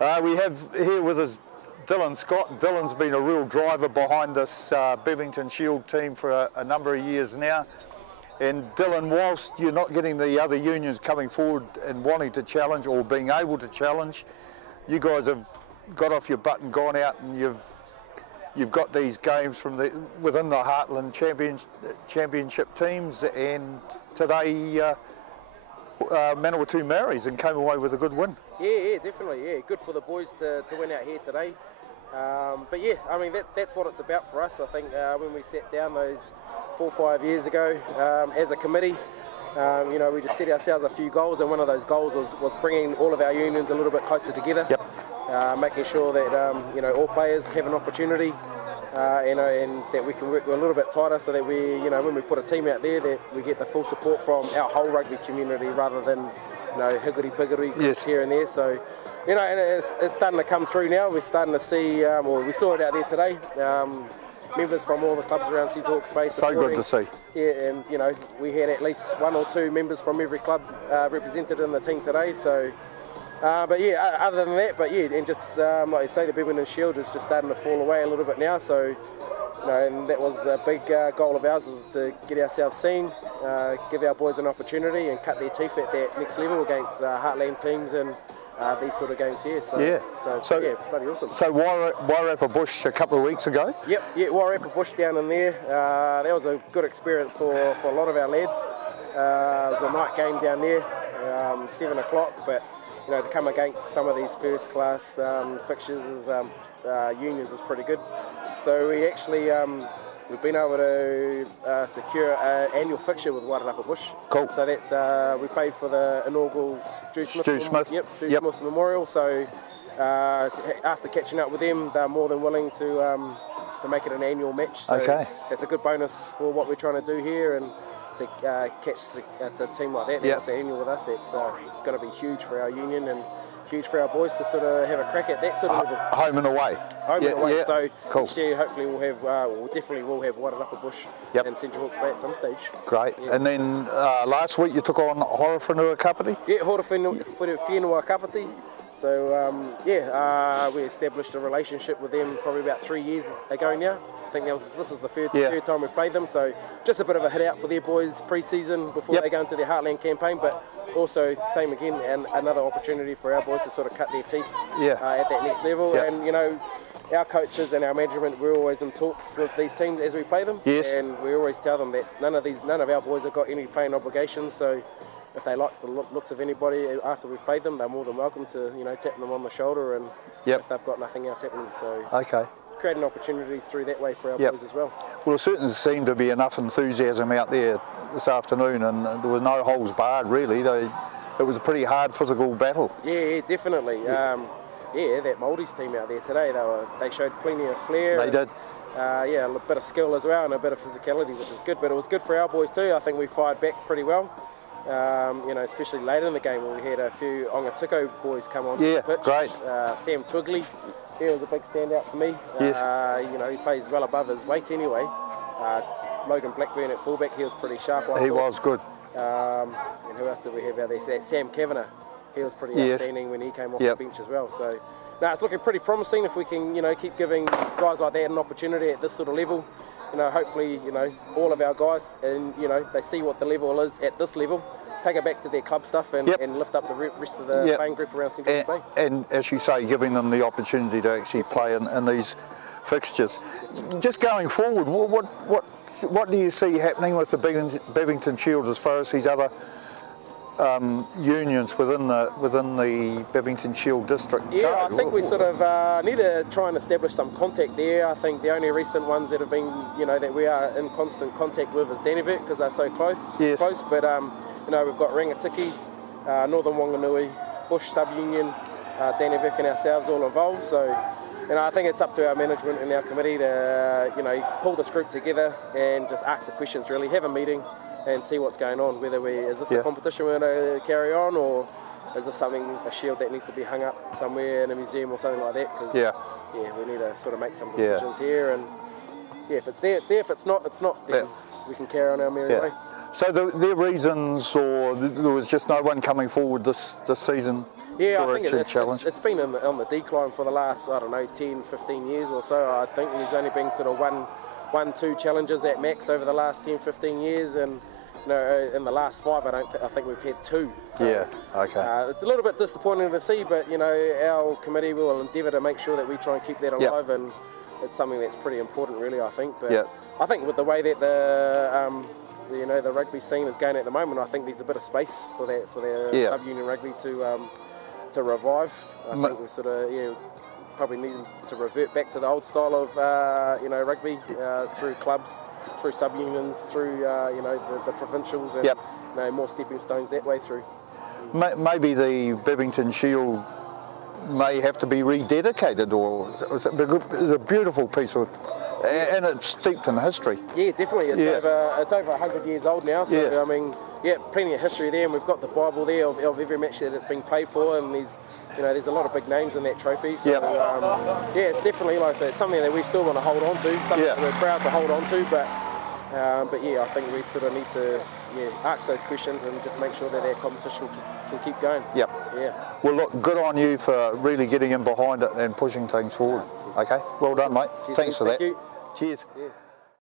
We have here with us Dylan Scott. Dylan's been a real driver behind this Bebbington Sheild team for a number of years now. And Dylan, whilst you're not getting the other unions coming forward and wanting to challenge or being able to challenge, you guys have got off your butt and gone out and you've got these games from within the Heartland Championship teams, and today Manawatu marries and came away with a good win. Yeah, definitely. Yeah, good for the boys to win out here today. But yeah, I mean that's what it's about for us. I think when we sat down those 4 or 5 years ago as a committee, you know, we just set ourselves a few goals, and one of those goals was bringing all of our unions a little bit closer together. Yep. Making sure that you know, all players have an opportunity, you know, and that we can work a little bit tighter, so that we, you know, when we put a team out there, that we get the full support from our whole rugby community rather than, you know, higgledy-piggledy groups here and there. So, you know, and it's starting to come through now. We're starting to see, well, we saw it out there today. Members from all the clubs around St Hawke's Bay supporting. So good to see. Yeah, and you know, we had at least 1 or 2 members from every club represented in the team today. So. But yeah, other than that, but yeah, and just like you say, the Bebbington Sheild is just starting to fall away a little bit now. So, you know, and that was a big goal of ours, was to get ourselves seen, give our boys an opportunity, and cut their teeth at that next level against Heartland teams and these sort of games here. So yeah, so yeah, bloody awesome. So Wairarapa Bush a couple of weeks ago. Yep, yeah, Wairarapa Bush down in there. That was a good experience for a lot of our lads. It was a night game down there, 7 o'clock, but. You know, to come against some of these first-class fixtures as unions is pretty good. So we actually we've been able to secure an annual fixture with Wairarapa Bush. Cool. So that's we played for the inaugural Stu Smith Memorial. So after catching up with them, they're more than willing to make it an annual match. So that's a good bonus for what we're trying to do here, and to catch a team like that, that's an annual with us. It's going to be huge for our union and huge for our boys to sort of have a crack at that sort of level. Home and away. Home and away. So next year, hopefully we'll have, we definitely will have Wairarapa Bush and Central Hawke's Bay at some stage. Great. Yeah. And then last week you took on Horowhenua Kapiti? Yeah, Horowhenua Kapiti. So we established a relationship with them probably about 3 years ago now. I think this is the third time we've played them, so just a bit of a hit out for their boys pre-season before they go into their Heartland campaign, but also same again, and another opportunity for our boys to sort of cut their teeth at that next level. And you know, our coaches and our management, we're always in talks with these teams as we play them, and we always tell them that none of our boys have got any playing obligations. So if they like the looks of anybody after we've played them, they're more than welcome to, you know, tap them on the shoulder, and if they've got nothing else happening. So creating opportunities through that way for our boys as well. Well, there certainly seemed to be enough enthusiasm out there this afternoon, and there were no holes barred really. It was a pretty hard physical battle. Yeah, definitely. That Māoris team out there today, they showed plenty of flair. They did. A bit of skill as well and a bit of physicality, which is good. But it was good for our boys too. I think we fired back pretty well. You know, especially later in the game when we had a few Ongatv boys come on the pitch. Great. Sam Twigley. He was a big standout for me. You know, he plays well above his weight anyway. Logan Blackburn at fullback, he was pretty sharp. He was good. And who else did we have out there? Sam Kavanagh, he was pretty outstanding when he came off the bench as well. So, no, it's looking pretty promising if we can, you know, keep giving guys like that an opportunity at this sort of level. You know, hopefully, you know, all of our guys, and you know, they see what the level is at this level, take it back to their club stuff and lift up the rest of the playing group around St Hawke's Bay. And as you say, giving them the opportunity to actually play in these fixtures. Just going forward, what do you see happening with the Bebbington Sheild as far as these other unions within the Bebbington Sheild district? I think we sort of need to try and establish some contact there. I think the only recent ones that have been, you know, that we are in constant contact with is Dannevirke, because they're so close. But you know, we've got Rangatiki, Northern Wanganui, Bush Sub-Union, Dannevirke and ourselves all involved. So, you know, I think it's up to our management and our committee to, you know, pull this group together and just ask the questions really, have a meeting and see what's going on, whether is this a competition we're going to carry on, or is this a shield that needs to be hung up somewhere in a museum or something like that, because we need to sort of make some decisions here, and if it's there, it's there, if it's not, then we can carry on our merry way. So their reasons, or there was just no one coming forward this season Yeah, for I think a challenge? it's been on the decline for the last, I don't know, 10, 15 years or so. I think there's only been sort of one, two challenges at max over the last 10, 15 years, and you know, in the last 5, I think we've had 2. So, yeah, okay. It's a little bit disappointing to see, but you know, our committee will endeavour to make sure that we try and keep that alive, and it's something that's pretty important, really. I think, but I think with the way that you know, the rugby scene is going at the moment, I think there's a bit of space for that, for the sub-union rugby to revive. I think we're sort of probably needing to revert back to the old style of you know, rugby through clubs, through sub-unions, through you know, the provincials, and you know, more stepping stones that way through. Maybe the Bebbington Sheild may have to be rededicated, or it's a beautiful piece of, and it's steeped in history. Yeah, definitely. It's over 100 years old now, so I mean, plenty of history there, and we've got the Bible there of every match that it's been played for, and there's a lot of big names in that trophy. So it's definitely, like I say, it's something that we still want to hold on to, something that we're proud to hold on to, but yeah, I think we sort of need to ask those questions and just make sure that our competition can keep going. Well, look, good on you for really getting in behind it and pushing things forward. Okay, well done, mate. Cheers, Thanks for that. You. Cheers.